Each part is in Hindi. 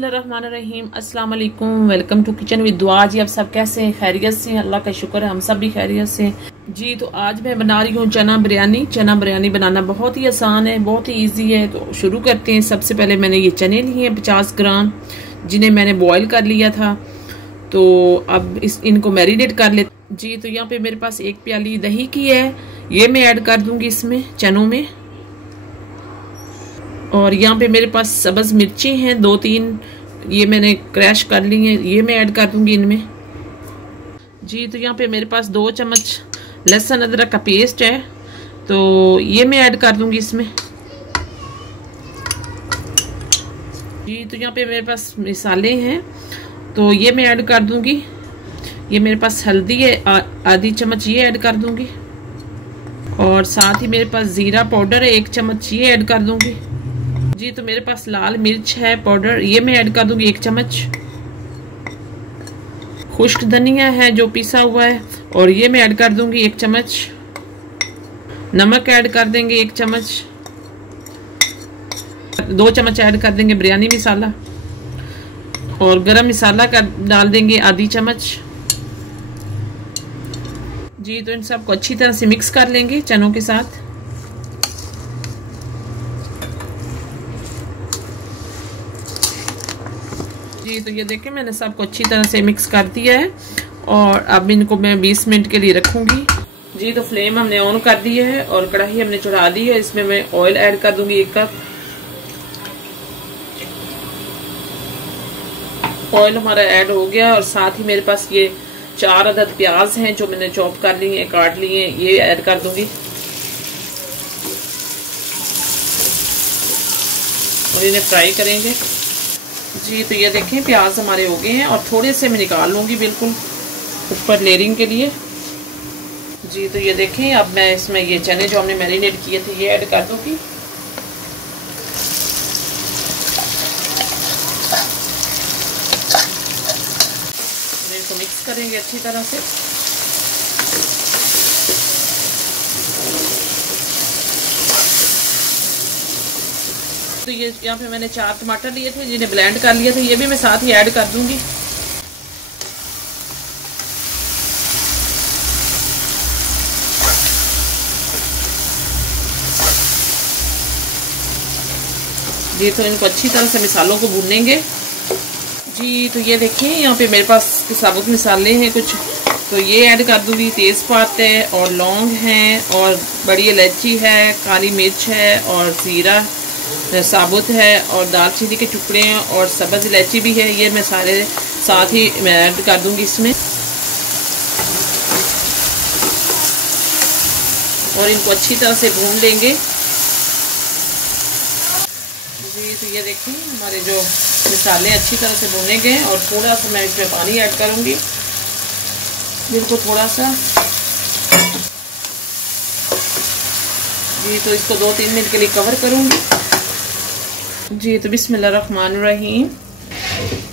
बिस्मिल्लाहिर्रहमानिर्रहीम, अस्सलाम वालेकुम। वेलकम टू किचन विद दुआ। जी आप सब कैसे हैं? खैरियत से? अल्लाह का शुक्र है, हम सब भी खैरियत से हैं जी। तो आज मैं बना रही हूँ चना बिरयानी। चना बिरयानी बनाना बहुत ही आसान है, बहुत ही इजी है। तो शुरू करते हैं। सबसे पहले मैंने ये चने लिए हैं 50 ग्राम, जिन्हें मैंने बॉयल कर लिया था। तो अब इनको मैरिनेट कर लेते जी। तो यहाँ पे मेरे पास 1 प्याली दही की है, ये मैं ऐड कर दूंगी इसमें चनों में। और यहाँ पे मेरे पास सब्ज मिर्ची हैं 2-3, ये मैंने क्रैश कर ली हैं, ये मैं ऐड कर दूंगी इनमें जी। तो यहाँ पे मेरे पास 2 चम्मच लहसुन अदरक का पेस्ट है, तो ये मैं ऐड कर दूंगी इसमें जी। तो यहाँ पे मेरे पास मसाले हैं, तो ये मैं ऐड कर दूंगी। ये मेरे पास हल्दी है आधी चम्मच, ये ऐड कर दूंगी। और साथ ही मेरे पास जीरा पाउडर है 1 चम्मच, ये ऐड कर दूंगी जी। तो मेरे पास लाल मिर्च है पाउडर, ये मैं ऐड कर दूंगी 1 चम्मच। खुश्क धनिया है जो पिसा हुआ है, और ये मैं ऐड कर दूंगी 1 चम्मच। नमक ऐड कर देंगे 1 चम्मच। 2 चम्मच ऐड कर देंगे बिरयानी मसाला, और गरम मसाला का डाल देंगे आधी चम्मच जी। तो इन सबको अच्छी तरह से मिक्स कर लेंगे चनों के साथ जी। तो ये देखें मैंने सबको अच्छी तरह से मिक्स कर दिया है, और अब इनको मैं 20 मिनट के लिए रखूंगी जी। तो फ्लेम हमने ऑन कर दी है और कढ़ाई हमने चढ़ा दी है। इसमें मैं ऑयल ऐड कर दूंगी 1 कप। ऑयल हमारा ऐड हो गया, और साथ ही मेरे पास ये 4 अदद प्याज हैं जो मैंने चॉप कर ली है, काट लिए हैं, ये ऐड कर दूंगी और इन्हें फ्राई करेंगे जी। तो ये देखें प्याज हमारे हो गए हैं, और थोड़े से मैं निकाल लूंगी बिल्कुल ऊपर लेयरिंग के लिए जी। तो ये देखें अब मैं इसमें ये चने जो हमने मैरिनेट किए थे ये ऐड कर दूंगी। इसको मिक्स करेंगे अच्छी तरह से तो ये यहाँ पे मैंने 4 टमाटर लिए थे जिन्हें ब्लेंड कर लिया था, ये भी मैं साथ ही ऐड कर दूंगी जी। तो इनको अच्छी तरह से मसालों को भूनेंगे जी। तो ये देखिए यहाँ पे मेरे पास साबुत मसाले हैं कुछ, तो ये ऐड कर दूंगी। तेज़पात है, और लौंग है, और बड़ी इलायची है, काली मिर्च है, और जीरा साबुत है, और दालचीनी के टुकड़े हैं, और सब्ज़ इलायची भी है, ये मैं सारे साथ ही मैं ऐड कर दूंगी इसमें, और इनको अच्छी तरह से भून लेंगे जी। तो ये देखिए हमारे जो मसाले अच्छी तरह से भुने गए, और थोड़ा सा मैं इसमें पानी ऐड करूंगी, बिल्कुल थोड़ा सा जी। तो इसको 2-3 मिनट के लिए कवर करूंगी जी। तो बिस्मिल्लाहिर्रहमानिर्रहीम।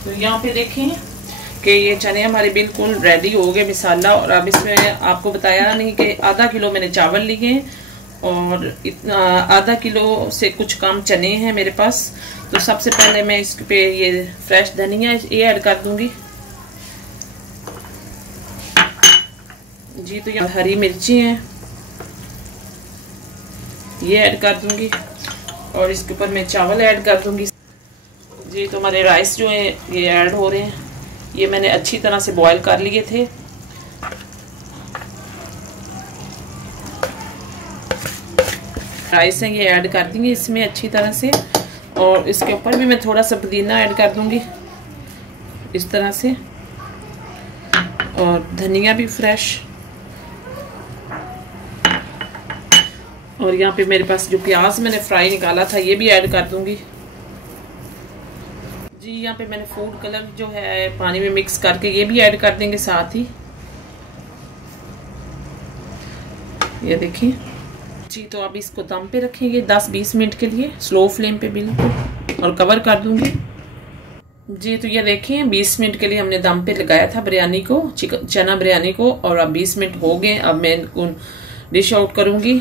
तो यहाँ पे देखें कि ये चने हमारे बिल्कुल रेडी हो गए मसाला। और अब इसमें आपको बताया नहीं कि आधा किलो मैंने चावल लिए, और इतना आधा किलो से कुछ कम चने हैं मेरे पास। तो सबसे पहले मैं इस पे ये फ्रेश धनिया ये ऐड कर दूंगी जी। तो यहाँ हरी मिर्ची हैं, ये ऐड कर दूंगी, और इसके ऊपर मैं चावल ऐड कर दूंगी जी। तो हमारे राइस जो है ये ऐड हो रहे हैं, ये मैंने अच्छी तरह से बॉईल कर लिए थे राइस हैं, ये ऐड कर देंगे इसमें अच्छी तरह से। और इसके ऊपर भी मैं थोड़ा सा पुदीना ऐड कर दूंगी इस तरह से, और धनिया भी फ्रेश। और यहाँ पे मेरे पास जो प्याज मैंने फ्राई निकाला था ये भी ऐड कर दूंगी जी। यहाँ पे मैंने फूड कलर जो है पानी में मिक्स करके ये भी ऐड कर देंगे साथ ही, ये देखिए जी। तो अब इसको दम पे रखेंगे 10-20 मिनट के लिए स्लो फ्लेम पे बिल्कुल, और कवर कर दूंगी जी। तो ये देखें 20 मिनट के लिए हमने दम पे लगाया था बिरयानी को, चना बिरयानी को, और अब 20 मिनट हो गए। अब मैं इनको डिश आउट करूंगी।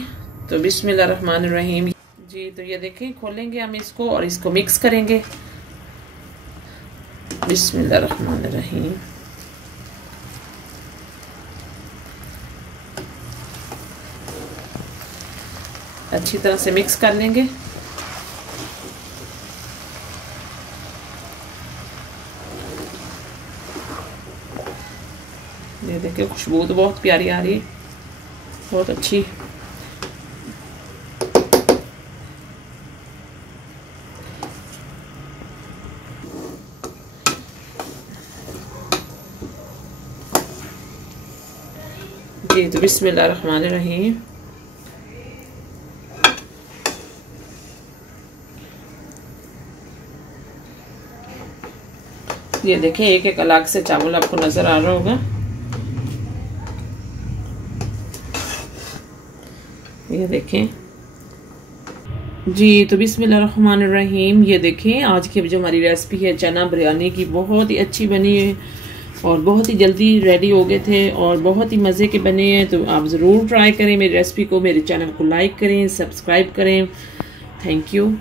तो बिस्मिल्लाहिर्रहमानिर्रहीम जी। तो ये देखें खोलेंगे हम इसको, और इसको मिक्स करेंगे, बिस्मिल्लाहिर्रहमानिर्रहीम। अच्छी तरह से मिक्स कर लेंगे। ये देखिए खुशबू तो बहुत प्यारी आ रही है, बहुत अच्छी। जी तो बिस्मिल्लाहिर्रहमानिर्रहीम। ये देखें एक एक अलग से चावल आपको नजर आ रहा होगा। ये देखें जी तो बिस्मिल्लाहिर्रहमानिर्रहीम। ये देखें आज की जो हमारी रेसिपी है चना बिरयानी की, बहुत ही अच्छी बनी है और बहुत ही जल्दी रेडी हो गए थे और बहुत ही मज़े के बने हैं। तो आप ज़रूर ट्राई करें मेरी रेसिपी को, मेरे चैनल को लाइक करें, सब्सक्राइब करें। Thank you.